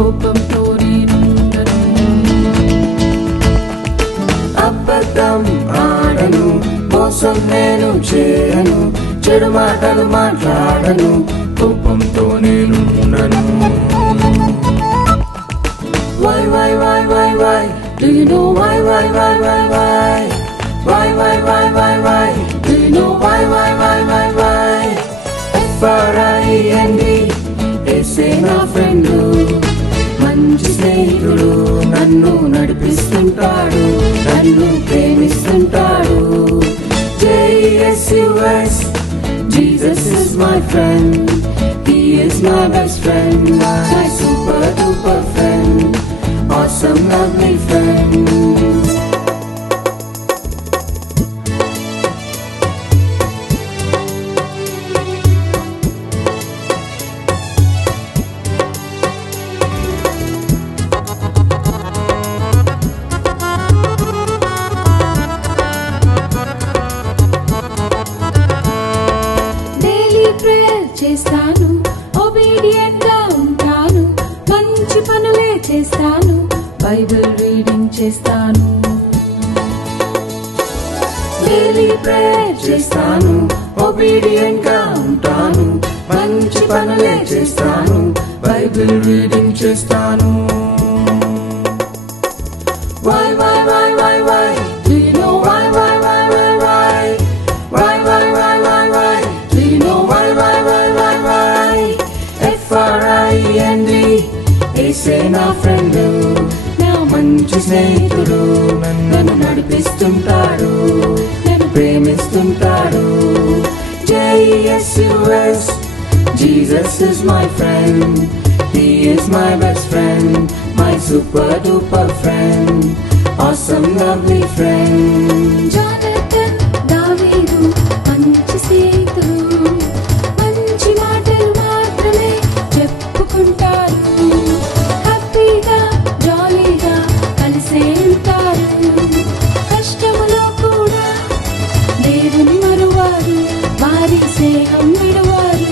కోపంతో నేనుండను. అబద్ధం ఆడను, మోసం నేను చేయను, చెడు మాటలు మాట్లాడను, కోపంతో నేనుండను. Why, why, why, why, why? Do you know why, why, why, why, why? Why, why, why, why, why? Do you know why, why, why, why, why? FRIEND, యేసే నా ఫ్రెండు, మంచి స్నేహితుడు, నన్ను నడిపిస్తుంటాడు, నన్ను ప్రేమిస్తుంటాడు. JESUS, Jesus is my friend, He is my best friend, my super duper friend, awesome lovely friend. చేస్తాను, obedient గా ఉంటాను, మంచి పనులే చేస్తాను, బైబిల్ రీడింగ్ చేస్తాను. డైలీ ప్రేయర్ చేస్తాను, ఒబీడియంట్ గా ఉంటాను, మంచి పనులే చేస్తాను, బైబిల్ రీడింగ్ చేస్తాను. Why, why, why, why, why? Do you know why, why, why, why, why? Why, why, why, why, why? Do you know why, why, why, why, why? FRIEND, యేసే నా friend, నా మంచి స్నేహితుడు, నన్ను నడిపిస్తుంటాడు, నన్ను ప్రేమిస్తుంటాడు. JESUS, Jesus is my friend, He is my best friend, my super duper friend, awesome lovely friend. Jonathan, దావీదు మంచి స్నేహితులు, మంచి మాటలు మాత్రమే చెప్పుకుంటారు, హ్యాపీగా జాలీగా కలిసే ఉంటారు, కష్టములో కూడా దేవుని మరువారు, వారి స్నేహం విడువారు.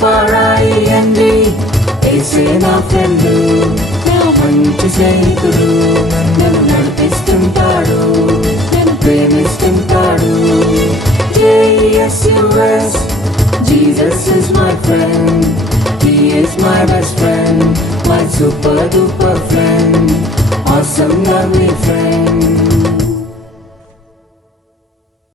FRIEND, యేసే నా ఫ్రెండు, నా మంచి స్నేహితుడు, నన్ను నడిపిస్తుంటాడు, నన్ను ప్రేమిస్తుంటాడు. JESUS, Jesus is my friend, He is my best friend, my super duper friend, awesome lovely friend.